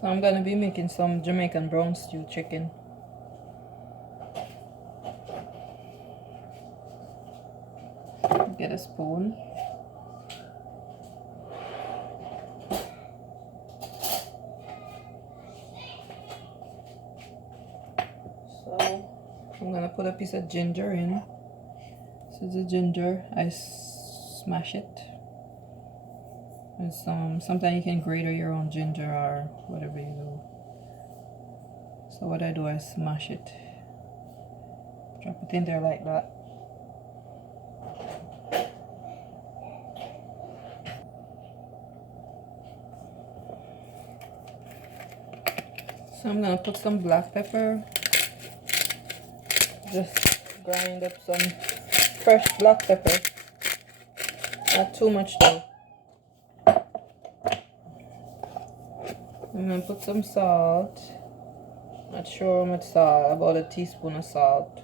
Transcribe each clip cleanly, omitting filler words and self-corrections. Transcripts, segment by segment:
So I'm gonna be making some Jamaican brown stew chicken. Get a spoon. So I'm gonna put a piece of ginger in. This is the ginger. I smash it. And sometimes you can grate your own ginger or whatever you do. So what I do, I smash it. Drop it in there like that. So I'm gonna put some black pepper. Just grind up some fresh black pepper. Not too much though. I'm gonna put some salt. Not sure how much salt, about a teaspoon of salt.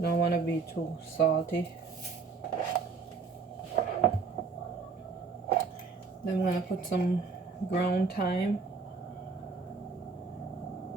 Don't want to be too salty. Then I'm gonna put some ground thyme.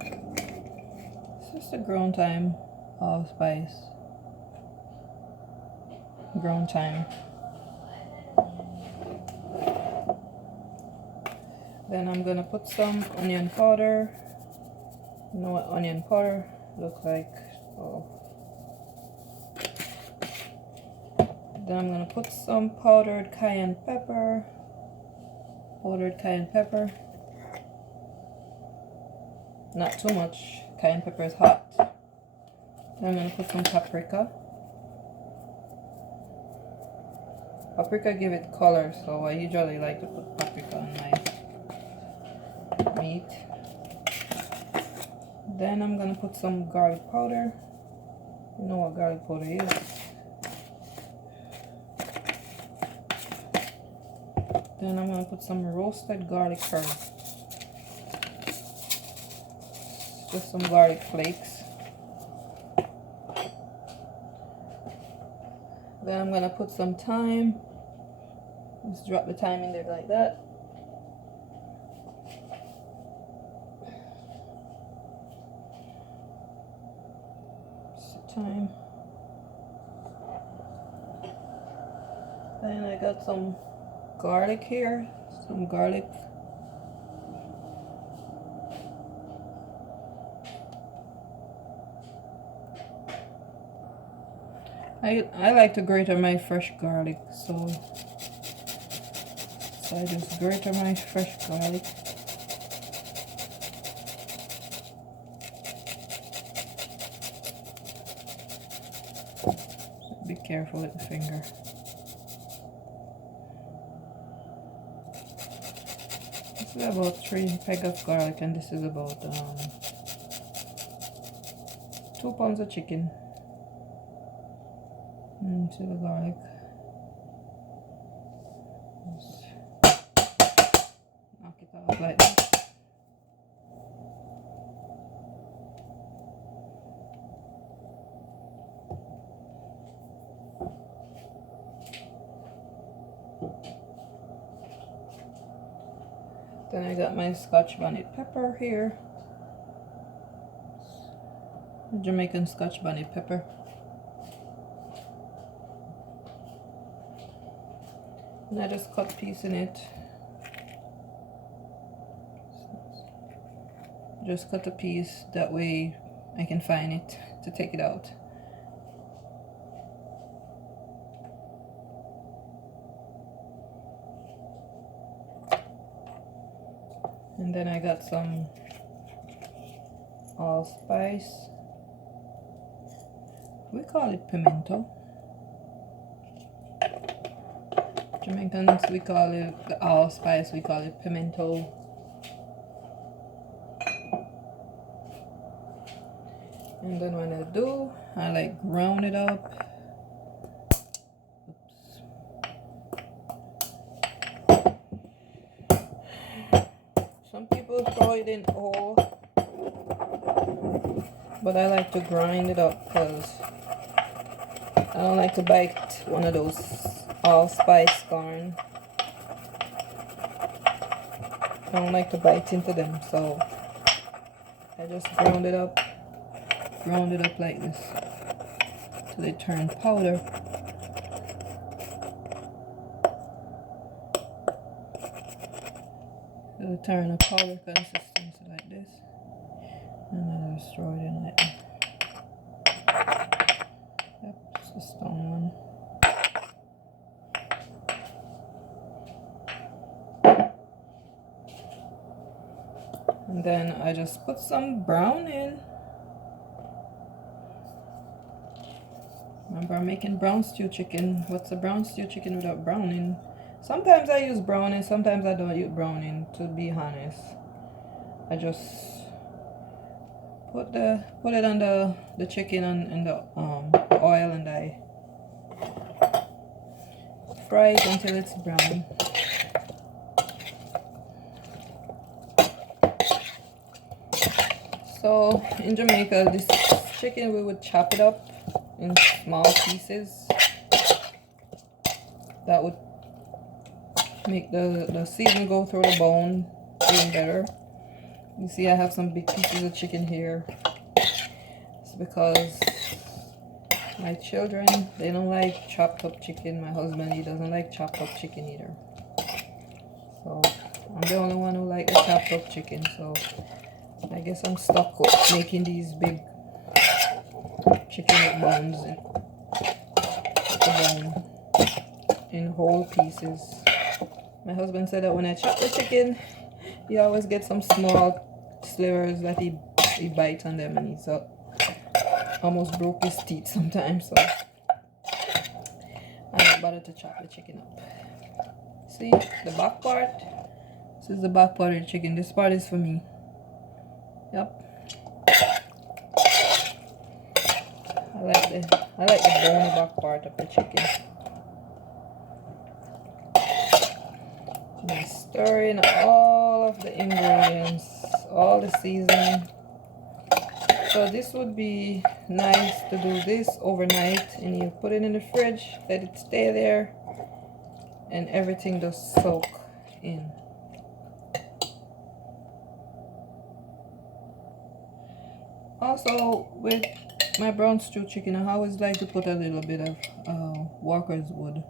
It's just a ground thyme, allspice. Ground thyme. Then I'm gonna put some onion powder. You know what onion powder look like? Oh. Then I'm gonna put some powdered cayenne pepper. Powdered cayenne pepper. Not too much. Cayenne pepper is hot. Then I'm gonna put some paprika. Paprika give it color, so I usually like to put paprika on my meat. Then I'm gonna put some garlic powder. You know what garlic powder is. Then I'm gonna put some roasted garlic herbs. Just some garlic flakes. Then I'm gonna put some thyme. Just drop the thyme in there like that. Thyme. Then I got some garlic here. Some garlic. I like to grate my fresh garlic, so I just grate my fresh garlic. Be careful with the finger. This is about 3 pegs of garlic, and this is about 2 pounds of chicken. Into the garlic. Just knock it off like that. Then I got my Scotch bonnet pepper here. Jamaican Scotch bonnet pepper. And I just cut piece in it. Just cut a piece, that way I can find it to take it out. And then I got some allspice. We call it pimento. Jamaicans, we call it the allspice, we call it pimento. And then when I do, I like ground it up. Oops. Some people throw it in whole, but I like to grind it up because I don't like to bite one of those allspice corn. I don't like to bite into them, so I just ground it up like this till they turn powder. It'll turn a powder consistency like this, and then I'll just throw it in like that. Yep, it's a stone one. And then I just put some brown in. Remember, I'm making brown stew chicken. What's a brown stew chicken without browning? Sometimes I use browning, sometimes I don't use browning, to be honest. I just put it on the chicken in the oil, and I fry it until it's brown. So in Jamaica, this chicken, we would chop it up in small pieces. That would make the seasoning go through the bone even better. You see I have some big pieces of chicken here. It's because my children, they don't like chopped up chicken. My husband, he doesn't like chopped up chicken either. So I'm the only one who likes the chopped up chicken. So I guess I'm stuck with making these big chicken with bones in whole pieces. My husband said that when I chop the chicken, he always gets some small slivers that he bites on them, and he's almost broke his teeth sometimes. So I don't bother to chop the chicken up. See the back part? This is the back part of the chicken. This part is for me. Yep. I like the bony back part of the chicken. And I stir in all of the ingredients, all the seasoning. So this would be nice to do this overnight, and you put it in the fridge, let it stay there, and everything just soak in. Also, with my brown stew chicken, I always like to put a little bit of Walker's Wood.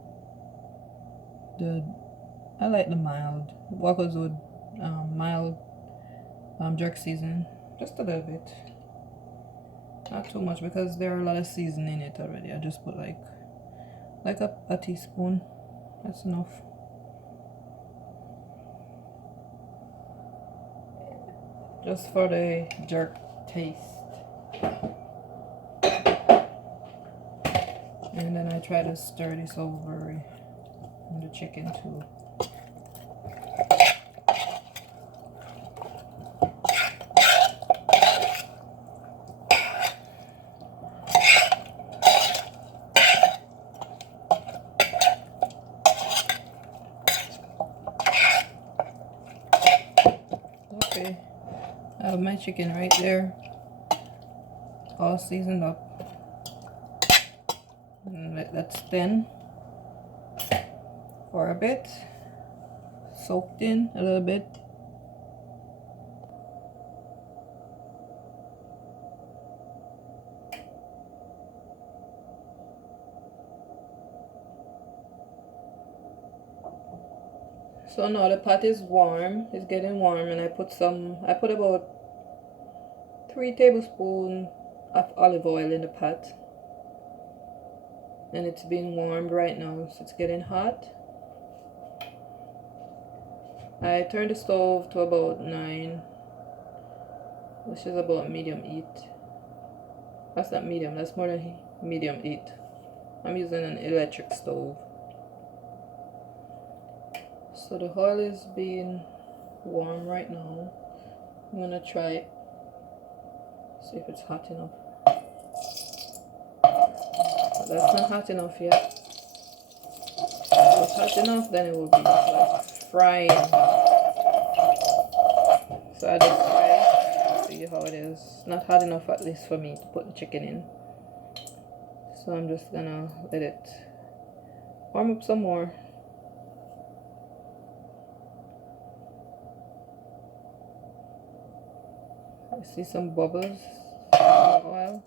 I like the mild Walker's Wood mild jerk season, just a little bit, not too much, because there are a lot of seasoning in it already. I just put like a teaspoon. That's enough. Just for the jerk taste. And then I try to stir this over in the chicken too. Okay, I have my chicken right there, all seasoned up. And let that stand for a bit, soaked in a little bit. So now the pot is warm, it's getting warm, and I put about 3 tablespoons of olive oil in the pot. And it's being warmed right now, so it's getting hot. I turned the stove to about 9, which is about medium heat. That's not medium, that's more than medium heat. I'm using an electric stove. So the oil is being warm right now. I'm gonna try it, see if it's hot enough. That's not hot enough yet. If it's hot enough, then it will be like frying. So I just try it, see how it is. Not hot enough, at least for me, to put the chicken in. So I'm just gonna let it warm up some more. I see some bubbles in the oil.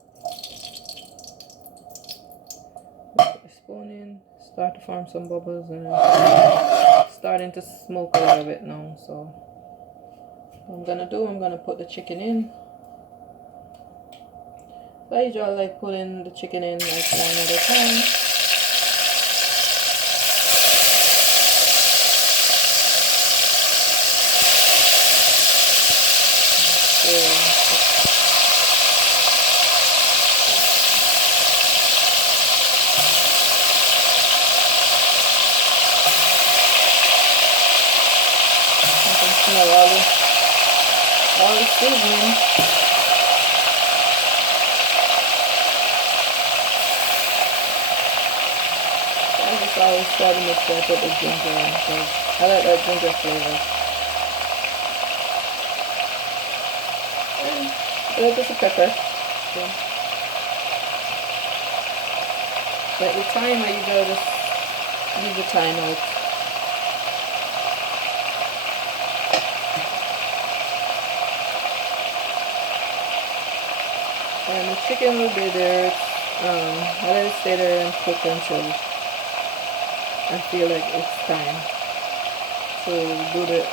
Put the spoon in, start to form some bubbles, and it's starting to smoke a little bit now. So what I'm gonna do, I'm gonna put the chicken in. So I usually like putting the chicken in like one at a time. Smell all the seasoning. I just always try to make sure I put the ginger in because I like that ginger flavor. And a little bit of pepper. So, but the time I usually just leave the thyme out. And the chicken will be there. I let it stay there and cook until I feel like it's time to do the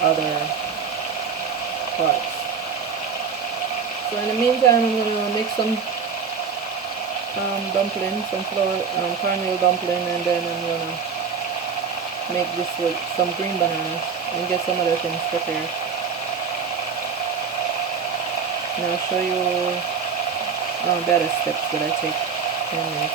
other parts. So in the meantime, I'm gonna make some dumplings, some cornmeal dumpling, and then I'm gonna make this with some green bananas and get some other things prepared. And I'll show you the other steps that I take in a minute.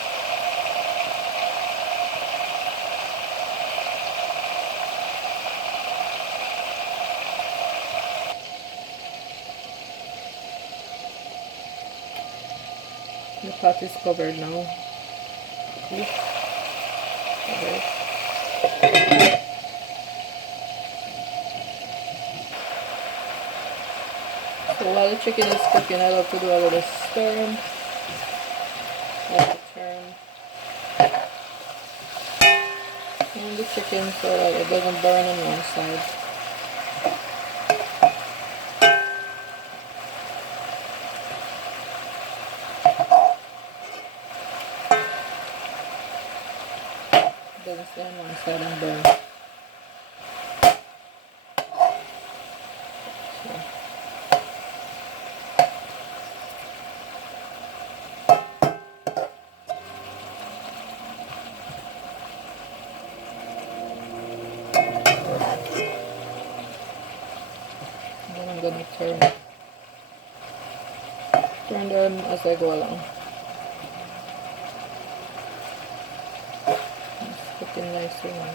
The pot is covered now. Covered. So while the chicken is cooking, I love to do a little stir. I like to turn the chicken so that it doesn't burn on one side. It doesn't stay on one side and burn. Then I'm gonna turn them as I go along. It's cooking nicely now.